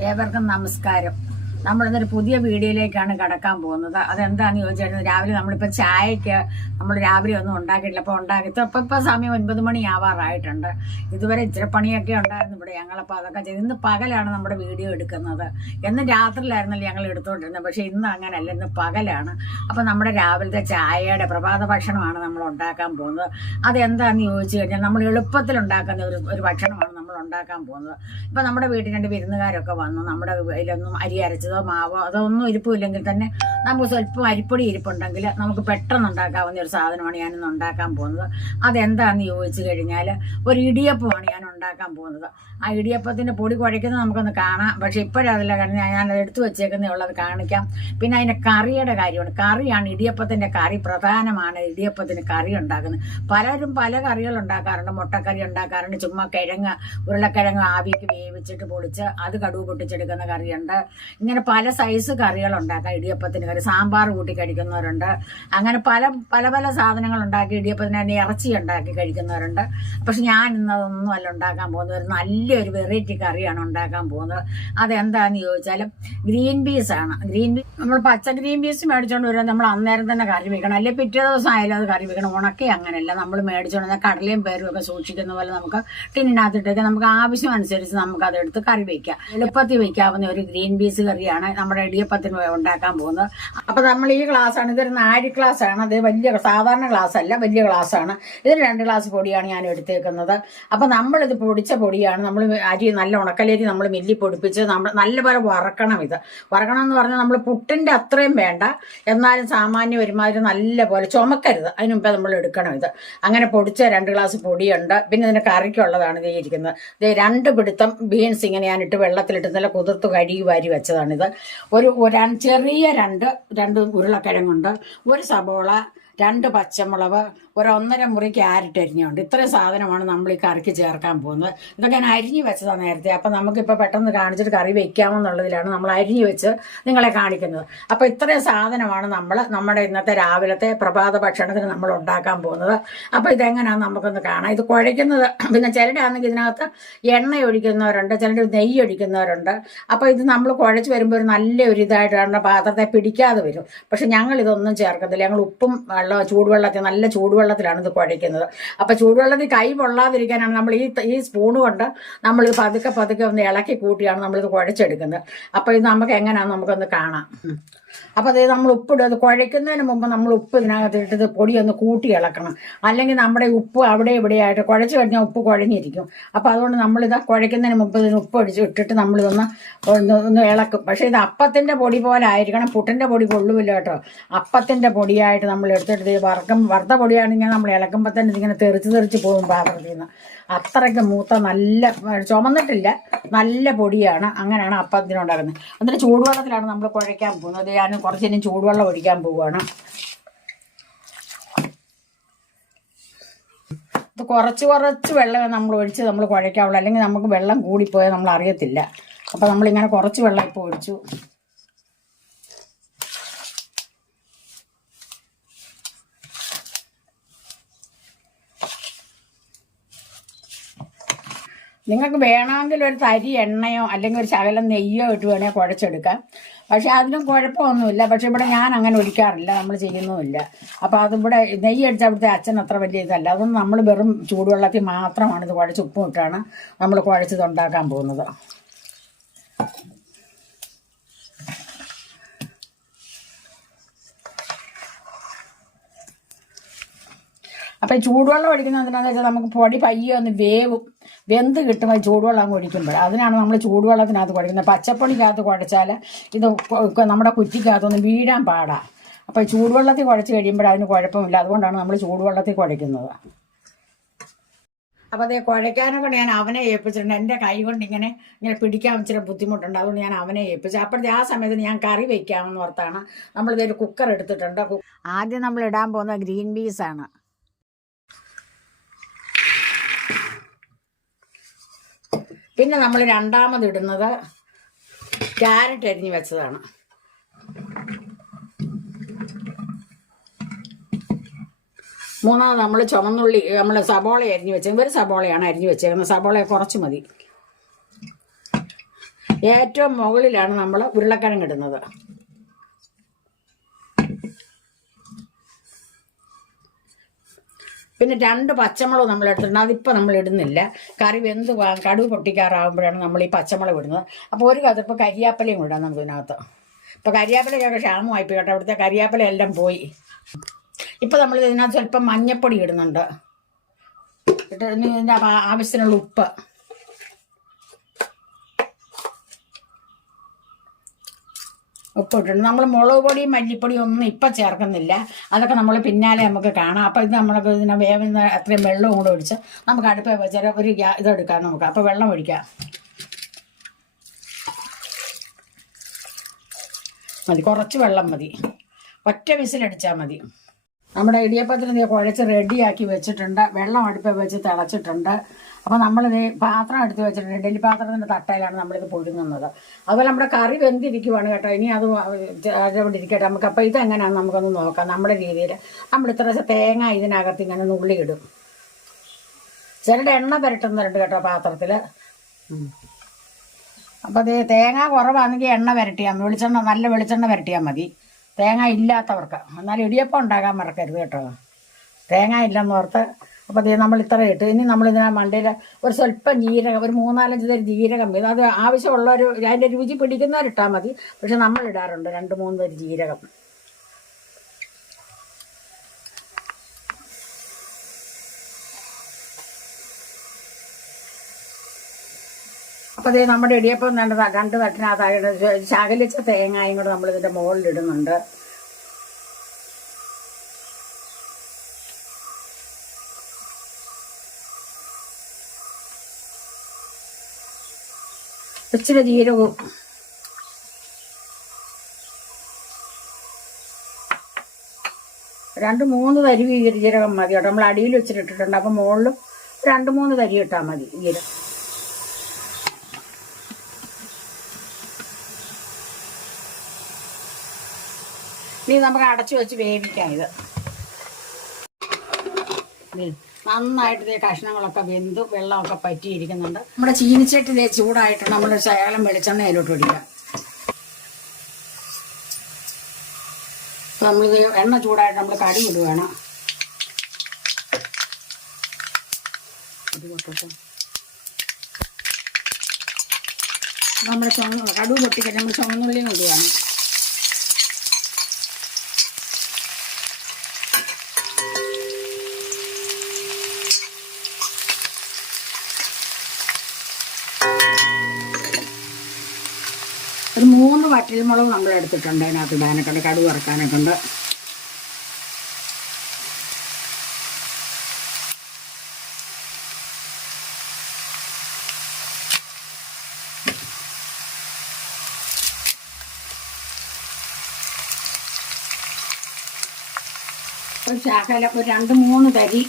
ഏവർക്കും നമസ്കാരം. നമ്മളിന്നൊരു പുതിയ വീഡിയോയിലേക്കാണ് കടക്കാൻ പോകുന്നത്. അതെന്താണെന്ന് ചോദിച്ചാൽ രാവിലെ നമ്മളിപ്പോൾ ചായക്ക് നമ്മൾ രാവിലെ ഒന്നും ഉണ്ടാക്കിയിട്ടില്ല. അപ്പോൾ ഇപ്പം സമയം 9 മണി ആവാറായിട്ടുണ്ട്. ഇതുവരെ ഇച്ചിരി പണിയൊക്കെ ഉണ്ടായിരുന്നു ഇവിടെ. ഞങ്ങളപ്പോൾ അതൊക്കെ ചെയ്ത് ഇന്ന് പകലാണ് നമ്മുടെ വീഡിയോ എടുക്കുന്നത്. എന്നും രാത്രിയിലായിരുന്നല്ലോ ഞങ്ങൾ എടുത്തുകൊണ്ടിരുന്നത്. പക്ഷേ ഇന്ന് അങ്ങനെയല്ല, ഇന്ന് പകലാണ്. അപ്പോൾ നമ്മുടെ രാവിലത്തെ ചായയുടെ പ്രഭാത ഭക്ഷണമാണ് നമ്മൾ ഉണ്ടാക്കാൻ പോകുന്നത്. അതെന്താണെന്ന് ചോദിച്ചു കഴിഞ്ഞാൽ നമ്മൾ എളുപ്പത്തിൽ ഉണ്ടാക്കുന്ന ഒരു ഭക്ഷണമാണ് നമ്മൾ ഉണ്ടാക്കാൻ പോകുന്നത്. ഇപ്പം നമ്മുടെ വീട്ടിൽ 2 വിരുന്നുകാരൊക്കെ വന്നു. നമ്മുടെ ഇതിലൊന്നും അരി അരച്ചതോ മാവോ അതൊന്നും ഇരിപ്പില്ലെങ്കിൽ തന്നെ നമുക്ക് സ്വല്പം അരിപ്പൊടി ഇരിപ്പുണ്ടെങ്കിൽ നമുക്ക് പെട്ടെന്ന് ഉണ്ടാക്കാവുന്ന ഒരു സാധനമാണ് ഞാനിന്ന് ഉണ്ടാക്കാൻ പോകുന്നത്. അതെന്താണെന്ന് ചോദിച്ചു കഴിഞ്ഞാൽ ഒരു ഇടിയപ്പമാണ് ഞാൻ ഉണ്ടാക്കാൻ പോകുന്നത്. ആ ഇടിയപ്പത്തിൻ്റെ പൊടി കുഴയ്ക്കുന്നത് നമുക്കൊന്ന് കാണാം. പക്ഷെ ഇപ്പോഴതില്ല, കാരണം ഞാനത് എടുത്തു വെച്ചേക്കുന്നേ ഉള്ളത് കാണിക്കാം. പിന്നെ അതിൻ്റെ കറിയുടെ കാര്യമാണ്. കറിയാണ് ഇടിയപ്പത്തിൻ്റെ കറി, പ്രധാനമാണ് ഇടിയപ്പത്തിന് കറി ഉണ്ടാക്കുന്നത്. പലരും പല കറികൾ ഉണ്ടാക്കാറുണ്ട്. മുട്ടക്കറി ഉണ്ടാക്കാറുണ്ട്, ചുമ്മാ ഉരുളക്കിഴങ്ങ് ആവിക്ക് വേവിച്ചിട്ട് പൊളിച്ച് അത് കടുവ് പൊട്ടിച്ചെടുക്കുന്ന കറിയുണ്ട്. ഇങ്ങനെ പല സൈസ് കറികൾ ഉണ്ടാക്കാം ഇടിയപ്പത്തിന് കറി. സാമ്പാർ കൂട്ടി കഴിക്കുന്നവരുണ്ട്. അങ്ങനെ പല പല പല സാധനങ്ങൾ ഉണ്ടാക്കി ഇടിയപ്പത്തിന് ഇറച്ചി ഉണ്ടാക്കി കഴിക്കുന്നവരുണ്ട്. പക്ഷെ ഞാൻ ഇന്നതൊന്നും അല്ല ഉണ്ടാക്കാൻ പോകുന്നത്. ഒരു നല്ലൊരു വെറൈറ്റി കറിയാണ് ഉണ്ടാക്കാൻ പോകുന്നത്. അതെന്താണെന്ന് ചോദിച്ചാൽ ഗ്രീൻ പീസ് ആണ്. നമ്മൾ പച്ച ഗ്രീൻ പീസ് മേടിച്ചുകൊണ്ട് വരാൻ നമ്മൾ അന്നേരം തന്നെ കറി വെക്കണം, അല്ലെങ്കിൽ പിറ്റേ ദിവസം ആയാലും അത് കറി വെക്കണം. ഉണക്കി അങ്ങനെയല്ല, നമ്മൾ മേടിച്ചുകൊണ്ട് വന്നാൽ കടലയും പേരും ഒക്കെ സൂക്ഷിക്കുന്ന പോലെ നമുക്ക് ടിന്നിനകത്തിട്ടൊക്കെ നമുക്ക് ആവശ്യം അനുസരിച്ച് നമുക്ക് അതെടുത്ത് കറി വയ്ക്കാം. എളുപ്പത്തിൽ വയ്ക്കാവുന്ന ഒരു ഗ്രീൻ പീസ് കറിയാണ് നമ്മുടെ ഇടിയപ്പത്തിന് ഉണ്ടാക്കാൻ പോകുന്നത്. അപ്പൊ നമ്മൾ ഈ ഗ്ലാസ്സാണ്, ഇതൊരു 4 ഗ്ലാസ് ആണ്. അത് വലിയ സാധാരണ ഗ്ലാസ് അല്ല, വലിയ ഗ്ലാസ് ആണ്. ഇതിന് 2 ഗ്ലാസ് പൊടിയാണ് ഞാൻ എടുത്തേക്കുന്നത്. അപ്പൊ നമ്മളിത് പൊടിച്ച പൊടിയാണ്. നമ്മൾ അരി നല്ല ഉണക്കലരി നമ്മൾ മില്ലി പൊടിപ്പിച്ച് നമ്മൾ നല്ലപോലെ വറക്കണം. ഇത് വറക്കണം എന്ന് പറഞ്ഞാൽ നമ്മൾ പുട്ടിന്റെ അത്രയും വേണ്ട, എന്നാലും സാമാന്യം ഒരുമാതിരി നല്ല പോലെ ചുമക്കരുത്. അതിന് മുമ്പേ നമ്മൾ എടുക്കണം ഇത്. അങ്ങനെ പൊടിച്ച 2 ഗ്ലാസ് പൊടിയുണ്ട്. പിന്നെ ഇതിന് കറിക്കുള്ളതാണ് ഇത് ഇരിക്കുന്നത്. ഇത് 2 പിടുത്തം ബീൻസ് ഇങ്ങനെ ഞാനിട്ട് വെള്ളത്തിലിട്ട് നല്ല കുതിർത്ത് കഴുകി വാരി വെച്ചതാണിത്. ഒരു ചെറിയ രണ്ട് ഉരുളക്കിഴങ്ങുണ്ട്, ഒരു സബോള, 2 പച്ചമുളക്, 1.5 മുറി ക്യാരറ്റ് അരിഞ്ഞുണ്ട്. ഇത്രയും സാധനമാണ് നമ്മൾ ഈ കറിക്ക് ചേർക്കാൻ പോകുന്നത്. ഇതൊക്കെ ഞാൻ അരിഞ്ഞു വെച്ചതാണ് നേരത്തെ. അപ്പം നമുക്കിപ്പോൾ പെട്ടെന്ന് കാണിച്ചിട്ട് കറി വെക്കാമെന്നുള്ളതിലാണ് നമ്മൾ അരിഞ്ഞു വെച്ച് നിങ്ങളെ കാണിക്കുന്നത്. അപ്പോൾ ഇത്രയും സാധനമാണ് നമ്മുടെ ഇന്നത്തെ രാവിലത്തെ പ്രഭാത ഭക്ഷണത്തിന് നമ്മൾ ഉണ്ടാക്കാൻ പോകുന്നത്. അപ്പോൾ ഇതെങ്ങനെയാണെന്ന് നമുക്കൊന്ന് കാണാം. ഇത് കുഴയ്ക്കുന്നത് പിന്നെ ചിലരാണെങ്കിൽ ഇതിനകത്ത് എണ്ണ ഒഴിക്കുന്നവരുണ്ട്, ചിലർ നെയ്യ് ഒഴിക്കുന്നവരുണ്ട്. അപ്പോൾ ഇത് നമ്മൾ കുഴച്ച് വരുമ്പോൾ ഒരു നല്ലൊരു ഇതായിട്ടാണ് പാത്രത്തെ പിടിക്കാതെ വരും. പക്ഷെ ഞങ്ങൾ ഇതൊന്നും ചേർക്കത്തില്ല. ഞങ്ങൾ ഉപ്പും ചൂടുവെള്ളത്തിൽ നല്ല ചൂടുവെള്ളത്തിലാണ് ഇത് കുഴയ്ക്കുന്നത്. അപ്പം ചൂടുവെള്ളത്തിൽ കൈ പൊള്ളാതിരിക്കാനാണ് നമ്മൾ ഈ സ്പൂണ് കൊണ്ട് നമ്മളിത് പതുക്കെ ഒന്ന് ഇളക്കി കൂട്ടിയാണ് നമ്മളിത് കുഴച്ചെടുക്കുന്നത്. അപ്പോൾ ഇത് നമുക്ക് എങ്ങനെയാണെന്ന് നമുക്കൊന്ന് കാണാം. അപ്പോൾ അത് നമ്മൾ ഉപ്പിടും. അത് കുഴയ്ക്കുന്നതിന് മുമ്പ് നമ്മൾ ഉപ്പ് ഇതിനകത്തിട്ട് പൊടി ഒന്ന് കൂട്ടി ഇളക്കണം. അല്ലെങ്കിൽ നമ്മുടെ ഉപ്പ് അവിടെ ഇവിടെയായിട്ട് കുഴച്ച് കഴിഞ്ഞാൽ ഉപ്പ് കുഴഞ്ഞിരിക്കും. അപ്പോൾ അതുകൊണ്ട് നമ്മളിത് കുഴയ്ക്കുന്നതിന് മുമ്പ് ഇതിന് ഉപ്പ് ഇട്ടിട്ട് നമ്മളിതൊന്ന് ഇളക്കും. പക്ഷേ ഇത് അപ്പത്തിൻ്റെ പൊടി പോലെ ആയിരിക്കണം, പുട്ടിൻ്റെ പൊടി കൊള്ളുമില്ല കേട്ടോ. അപ്പത്തിൻ്റെ പൊടിയായിട്ട് നമ്മൾ എടുത്തിട്ട് വറുത്ത പൊടിയാണെങ്കിൽ നമ്മൾ ഇളക്കുമ്പോൾ തന്നെ ഇതിങ്ങനെ തെറിച്ച് പോകും പാത്രത്തിൽ നിന്ന്. അത്രയ്ക്ക് മൂത്ത നല്ല ചുമന്നിട്ടില്ല, നല്ല പൊടിയാണ്. അങ്ങനെയാണ് അപ്പത്തിനുണ്ടാക്കുന്നത്. എന്നിട്ട് ചൂടുവെള്ളത്തിലാണ് നമ്മൾ കുഴയ്ക്കാൻ പോകുന്നത്. ഞാൻ കുറച്ചിനും ചൂടുവെള്ളം ഒഴിക്കാൻ പോവുകയാണ്. ഇത് കുറച്ച് വെള്ളം നമ്മൾ ഒഴിച്ച് നമ്മൾ കുഴയ്ക്കാവുള്ളൂ, അല്ലെങ്കിൽ നമുക്ക് വെള്ളം കൂടിപ്പോയാൽ നമ്മൾ അറിയത്തില്ല. അപ്പോൾ നമ്മളിങ്ങനെ കുറച്ച് വെള്ളം ഇപ്പോൾ ഒഴിച്ചു. നിങ്ങൾക്ക് വേണമെങ്കിൽ ഒരു തരി എണ്ണയോ അല്ലെങ്കിൽ ഒരു ശകലം നെയ്യോ ഇട്ട് വേണമെങ്കിൽ കുഴച്ചെടുക്കാം. പക്ഷെ അതിനും കുഴപ്പമൊന്നുമില്ല. പക്ഷെ ഇവിടെ ഞാൻ അങ്ങനെ ഒഴിക്കാറില്ല, നമ്മൾ ചെയ്യുന്നുമില്ല. അപ്പോൾ അതിവിടെ നെയ്യ് അടിച്ച അവിടുത്തെ അച്ഛൻ അത്ര വലിയ ഇതല്ല. അതൊന്നും നമ്മൾ വെറും ചൂടുവെള്ളത്തിൽ മാത്രമാണ് ഇത് കുഴച്ച് ഉപ്പും ഇട്ടാണ് നമ്മൾ കുഴച്ചത് ഉണ്ടാക്കാൻ പോകുന്നത്. അപ്പം ചൂടുവെള്ളം ഒഴിക്കുന്നത് എന്തിനാന്ന് വെച്ചാൽ നമുക്ക് പൊടി പയ്യെ ഒന്ന് വെന്ത് കിട്ടും. അത് ചൂടുവെള്ളം അങ്ങ് ഒഴിക്കുമ്പോൾ അതിനാണ് നമ്മൾ ചൂടുവെള്ളത്തിനകത്ത് കുഴക്കുന്നത്. പച്ചപ്പൊടിക്കകത്ത് കുഴച്ചാൽ ഇത് നമ്മുടെ കുറ്റിക്കകത്തൊന്ന് വീഴാൻ പാടാണ്. അപ്പോൾ ചൂടുവെള്ളത്തിൽ കുഴച്ച് കഴിയുമ്പോൾ അതിന് കുഴപ്പമില്ല. അതുകൊണ്ടാണ് നമ്മൾ ചൂടുവെള്ളത്തിൽ കുഴക്കുന്നത്. അപ്പോൾ അതേ കുഴയ്ക്കാനൊക്കെ ഞാൻ അവനെ ഏൽപ്പിച്ചിട്ടുണ്ട്. എൻ്റെ കൈ കൊണ്ട് ഇങ്ങനെ പിടിക്കാൻ ഇച്ചിരി ബുദ്ധിമുട്ടുണ്ട്. അതുകൊണ്ട് ഞാൻ അവനെ ഏൽപ്പിച്ചു. അപ്പോഴത്തെ ആ സമയത്ത് ഞാൻ കറി വയ്ക്കാമെന്ന് ഓർത്താണ് നമ്മളിതൊരു കുക്കർ എടുത്തിട്ടുണ്ട്. ആദ്യം നമ്മൾ ഇടാൻ പോകുന്ന ഗ്രീൻ പീസാണ്. പിന്നെ നമ്മൾ രണ്ടാമത് ഇടുന്നത് ക്യാരറ്റ് അരിഞ്ഞ് വെച്ചതാണ്. മൂന്നാമത് നമ്മൾ ചുമന്നുള്ളി, നമ്മൾ സബോള അരിഞ്ഞ് വെച്ചത്. ഒരു സബോളയാണ് അരിഞ്ഞ് വെച്ചേക്കുന്നത്. സബോള കുറച്ച് മതി. ഏറ്റവും മുകളിലാണ് നമ്മൾ ഉരുളക്കിഴങ്ങ് ഇടുന്നത്. പിന്നെ 2 പച്ചമുളക് നമ്മൾ എടുത്തിട്ടുണ്ട്. അതിപ്പോൾ നമ്മൾ ഇടുന്നില്ല. കറി വെന്ത് കടുക് പൊട്ടിക്കാറാകുമ്പോഴാണ് നമ്മൾ ഈ പച്ചമുളക് ഇടുന്നത്. അപ്പോൾ ഒരു കഥപ്പോൾ കരിയാപ്പലയും ഇടാം നമുക്ക് ഇതിനകത്ത്. ഇപ്പോൾ കരിയാപ്പലയൊക്കെ ക്ഷാമമായിപ്പോയി കേട്ടോ. അവിടുത്തെ കരിയാപ്പല എല്ലാം പോയി. ഇപ്പോൾ നമ്മൾ ഇതിനകത്ത് സ്വല്പം മഞ്ഞപ്പൊടി ഇടുന്നുണ്ട്. ഇനി ഇതിൻ്റെ ആവശ്യത്തിനുള്ള ഉപ്പ്, ഇട്ടിട്ടുണ്ട്. നമ്മൾ മുളക് പൊടിയും മല്ലിപ്പൊടിയും ഒന്നും ഇപ്പം ചേർക്കുന്നില്ല. അതൊക്കെ നമ്മൾ പിന്നാലെ നമുക്ക് കാണാം. അപ്പോൾ ഇത് നമ്മൾക്ക് ഇതിനെ വേവുന്ന അത്രയും വെള്ളവും കൂടെ ഒഴിച്ച് നമുക്ക് അടുപ്പ് വെച്ചാൽ ഒരു ഇതെടുക്കാം നമുക്ക്. അപ്പോൾ വെള്ളം ഒഴിക്കാം. മതി, കുറച്ച് വെള്ളം മതി. ഒറ്റ വിസിലടിച്ചാൽ മതി. നമ്മുടെ ഇടിയപ്പത്തിന് കുഴച്ച് റെഡിയാക്കി വെച്ചിട്ടുണ്ട്. വെള്ളം അടുപ്പിൽ വെച്ച് തിളച്ചിട്ടുണ്ട്. അപ്പോൾ നമ്മളിത് പാത്രം എടുത്ത് വെച്ചിട്ടുണ്ട്. ഇഡലി പാത്രത്തിൻ്റെ തട്ടയിലാണ് നമ്മളിത് പുഴുങ്ങുന്നത്. അതുപോലെ നമ്മുടെ കറി വെന്തിരിക്കുവാണ് കേട്ടോ. ഇനി അത് ഇരിക്കട്ടെ നമുക്ക്. അപ്പോൾ ഇതെങ്ങനെയാണെന്ന് നമുക്കൊന്ന് നോക്കാം. നമ്മുടെ രീതിയിൽ നമ്മൾ ഇത്ര തേങ്ങ ഇതിനകത്ത് ഇങ്ങനെ നുള്ളിയിടും. ചിലരുടെ എണ്ണ പുരട്ടുന്നുണ്ട് കേട്ടോ പാത്രത്തിൽ. അപ്പോൾ അത് തേങ്ങ കുറവാണെങ്കിൽ എണ്ണ പുരട്ടിയാൽ മതി. നല്ല വെളിച്ചെണ്ണ പുരട്ടിയാൽ മതി. തേങ്ങ ഇല്ലാത്തവർക്ക്. എന്നാലും ഇടിയപ്പം ഉണ്ടാക്കാൻ മറക്കരുത് കേട്ടോ, തേങ്ങ ഇല്ലെന്ന് ഓർത്ത്. അപ്പോൾ അത് നമ്മൾ ഇത്ര ഇട്ട് ഇനി നമ്മളിതിനെ മണ്ടയിൽ ഒരു സ്വല്പം ജീരകം, ഒരു 3-4 തരി ജീരകം. ഇത് അത് ആവശ്യമുള്ളൊരു അതിൻ്റെ രുചി പിടിക്കുന്നവരിട്ടാൽ മതി. പക്ഷെ നമ്മൾ ഇടാറുണ്ട് 2-3 തരി ജീരകം. അപ്പോൾ അതേ നമ്മുടെ ഇടിയപ്പം 2 തട്ടിനകത്തായിട്ട് ശകലിച്ച തേങ്ങയും കൂടെ നമ്മളിതിൻ്റെ മുകളിലിടുന്നുണ്ട്. ഇച്ചിരി ജീരകവും, രണ്ട് 3 തരി ജീരകം മതി കേട്ടോ. നമ്മൾ അടിയിൽ വെച്ചിട്ടിട്ടുണ്ട്. അപ്പം മുകളിലും 2-3 തരി ഇട്ടാൽ മതി ജീരകം. ഇനി നമുക്ക് അടച്ചു വെച്ച് വേവിക്കാം. ഇത് നന്നായിട്ട് ഇതേ കഷ്ണങ്ങളൊക്കെ വെന്തു വെള്ളമൊക്കെ പറ്റിയിരിക്കുന്നുണ്ട്. നമ്മുടെ ചീനിച്ചട്ടി ഇതേ ചൂടായിട്ട് നമ്മൾ ശകലം വെളിച്ചെണ്ണ അതിലോട്ട് ഒഴിക്കാം. നമ്മളിത് എണ്ണ ചൂടായിട്ട് നമ്മൾ കടുക് ഇടുകയാണ്. നമ്മൾ കടുക് പൊട്ടിക്കാൻ നമ്മൾ ചുവന്നുള്ളിയും ഇടുകയാണ്. ഒരു 3 വറ്റൽമുളക് നമ്മൾ എടുത്തിട്ടുണ്ട്. അതിനകത്ത് ഇടാനൊക്കെ ഉണ്ട്, കടുക് വറക്കാനൊക്കെ ഉണ്ട്. ഒരു ശകലം ഒരു 2-3 തരി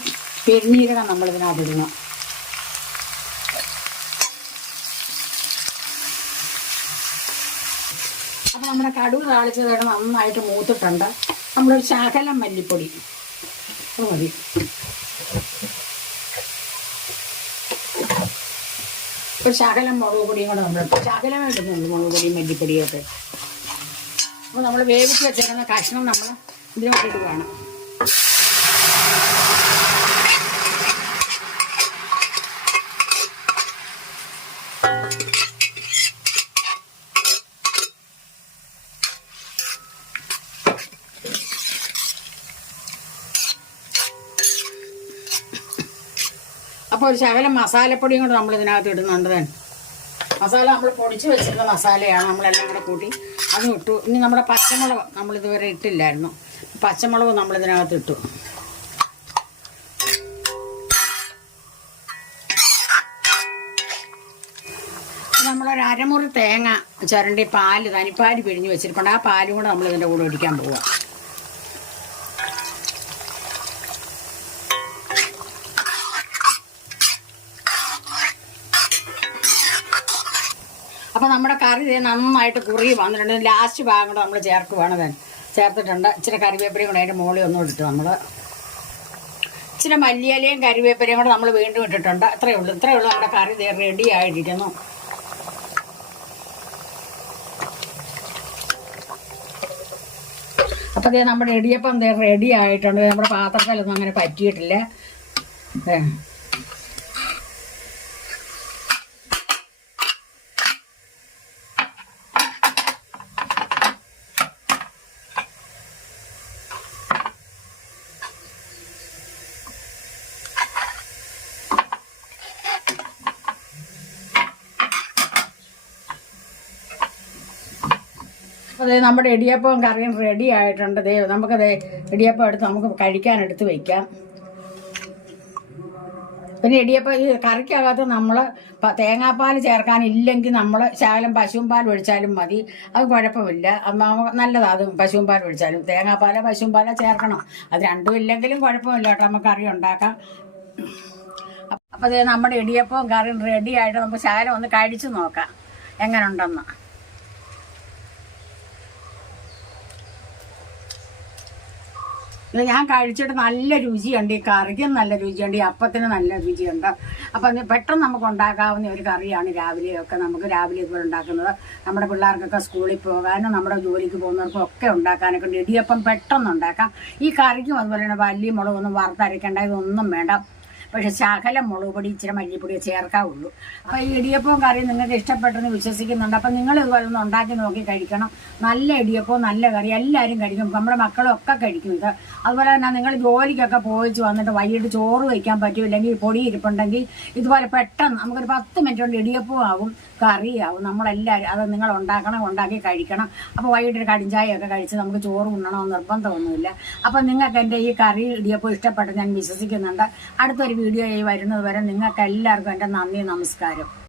പെരുംജീരകം നമ്മളിതിനകത്ത് ഇടണം. അപ്പോൾ നമ്മുടെ കടുക് താളിച്ചത് നന്നായിട്ട് മൂത്തിട്ടുണ്ട്. നമ്മളൊരു ശകലം മല്ലിപ്പൊടി മതി. ഒരു ശകലം മുളക് പൊടിയും കൂടെ നമ്മൾ ശകലമേ ഇടുന്നുള്ളൂ, മുളക് പൊടിയും മല്ലിപ്പൊടിയൊക്കെ. അപ്പോൾ നമ്മൾ വേവിച്ച് വെച്ചേക്കുന്ന കഷ്ണം നമ്മൾ ഇതിനോട്ട് ഇടുകയാണ്. അപ്പോൾ ഒരു ശകലം മസാലപ്പൊടിയും കൂടെ നമ്മൾ ഇതിനകത്ത് ഇടുന്നുണ്ട്. മസാല നമ്മൾ പൊടിച്ച് വെച്ചിരുന്ന മസാലയാണ്, നമ്മളെല്ലാം കൂടെ കൂട്ടി അതും ഇട്ടു. ഇനി നമ്മുടെ പച്ചമുളക് നമ്മളിതുവരെ ഇട്ടില്ലായിരുന്നു. പച്ചമുളക് നമ്മളിതിനകത്ത് ഇട്ടു. നമ്മളൊരു അരമുറി തേങ്ങ ചുരണ്ടി പാല് തനിപ്പാല് പിഴിഞ്ഞ് വെച്ചിരിപ്പുണ്ട്. ആ പാലും കൂടെ നമ്മളിതിൻ്റെ കൂടെ ഒഴിക്കാൻ പോവുക. അപ്പോൾ നമ്മുടെ കറി നന്നായിട്ട് കുറുകി വന്നിട്ടുണ്ട്. ലാസ്റ്റ് ഭാഗം കൂടെ നമ്മൾ ചേർക്കുവാണ്. ചേർത്തിട്ടുണ്ട്. ഇച്ചിരി കറിവേപ്പിലയും കൂടെ അതിൻ്റെ മുകളിൽ ഒന്നും ഇട്ടിട്ട് നമ്മൾ ഇച്ചിരി മല്ലിയിലയും കറിവേപ്പിലയും കൂടെ നമ്മൾ വീണ്ടും ഇട്ടിട്ടുണ്ട്. ഇത്രയേ ഉള്ളൂ നമ്മുടെ കറി റെഡി ആയിരിക്കുന്നു. അപ്പോൾ അതേ നമ്മുടെ ഇടിയപ്പം റെഡി ആയിട്ടുണ്ട്. നമ്മുടെ പാത്രത്തിലൊന്നും അങ്ങനെ പറ്റിയിട്ടില്ല. അതെ, നമ്മുടെ ഇടിയപ്പവും കറിയും റെഡി ആയിട്ടുണ്ട്. നമുക്കത് ഇടിയപ്പം എടുത്ത് നമുക്ക് കഴിക്കാനെടുത്ത് വയ്ക്കാം. പിന്നെ ഇടിയപ്പം ഈ കറിക്കകത്ത് നമ്മൾ തേങ്ങാപ്പാൽ ചേർക്കാനില്ലെങ്കിൽ നമ്മൾ ശകലം പശുവും പാൽ ഒഴിച്ചാലും മതി, അത് കുഴപ്പമില്ല. നല്ലതാണ് അത്. പശുവും പാൽ ഒഴിച്ചാലും തേങ്ങാപ്പാല പശുവും പാല ചേർക്കണം. അത് രണ്ടും ഇല്ലെങ്കിലും കുഴപ്പമില്ല കേട്ടോ, നമുക്ക് കറി ഉണ്ടാക്കാം. അപ്പോൾ അത് നമ്മുടെ ഇടിയപ്പവും കറിയും റെഡി ആയിട്ട് നമുക്ക് ശകലം ഒന്ന് കഴിച്ചു നോക്കാം എങ്ങനെ ഉണ്ടെന്ന്. ഞാൻ കഴിച്ചിട്ട് നല്ല രുചിയുണ്ട്. ഈ കറിക്കും നല്ല രുചിയുണ്ട്, ഈ അപ്പത്തിന് നല്ല രുചിയുണ്ട്. അപ്പം പെട്ടെന്ന് നമുക്ക് ഉണ്ടാക്കാവുന്ന ഒരു കറിയാണ് രാവിലെയൊക്കെ. നമുക്ക് രാവിലെ ഇതുപോലെ ഉണ്ടാക്കുന്നത് നമ്മുടെ പിള്ളേർക്കൊക്കെ സ്കൂളിൽ പോകാനും നമ്മുടെ ജോലിക്ക് പോകുന്നവർക്കും ഒക്കെ ഉണ്ടാക്കാനൊക്കെ ഉണ്ട്. ഇടിയപ്പം പെട്ടെന്ന് ഉണ്ടാക്കാം. ഈ കറിക്കും അതുപോലെ തന്നെ വലിയ മുളകൊന്നും വറുത്തരയ്ക്കേണ്ട, ഇതൊന്നും വേണ്ട. പക്ഷെ ശകലം മുളക് പൊടി ഇച്ചിരി മല്ലിപ്പൊടി ചേർക്കാവുള്ളൂ. അപ്പോൾ ഈ ഇടിയപ്പവും കറിയും നിങ്ങൾക്ക് ഇഷ്ടപ്പെട്ടെന്ന് വിശ്വസിക്കുന്നുണ്ട്. അപ്പം നിങ്ങൾ ഇതുപോലെ ഒന്ന് ഉണ്ടാക്കി നോക്കി കഴിക്കണം. നല്ല ഇടിയപ്പവും നല്ല കറി എല്ലാവരും കഴിക്കും, നമ്മുടെ മക്കളൊക്കെ കഴിക്കും ഇത്. അതുപോലെ തന്നെ നിങ്ങൾ ജോലിക്കൊക്കെ പോയിച്ച് വന്നിട്ട് വൈകിട്ട് ചോറ് വയ്ക്കാൻ പറ്റുമില്ലെങ്കിൽ പൊടി ഇരിപ്പുണ്ടെങ്കിൽ ഇതുപോലെ പെട്ടെന്ന് നമുക്കൊരു 10 മിനിറ്റ് കൊണ്ട് ഇടിയപ്പവും ആവും കറിയാവും. നമ്മളെല്ലാവരും അത് നിങ്ങൾ ഉണ്ടാക്കി കഴിക്കണം. അപ്പോൾ വൈകിട്ടൊരു കടിഞ്ചായയൊക്കെ കഴിച്ച് നമുക്ക് ചോറ് ഉണ്ണണമെന്ന് നിർബന്ധമൊന്നുമില്ല. അപ്പം നിങ്ങൾക്ക് എൻ്റെ ഈ കറി ഇടിയപ്പം ഇഷ്ടപ്പെട്ടെന്ന് ഞാൻ വിശ്വസിക്കുന്നുണ്ട്. അടുത്തൊരു വീഡിയോ വരുന്നത് വരെ നിങ്ങൾക്ക് എല്ലാവർക്കും എൻ്റെ നന്ദി, നമസ്കാരം.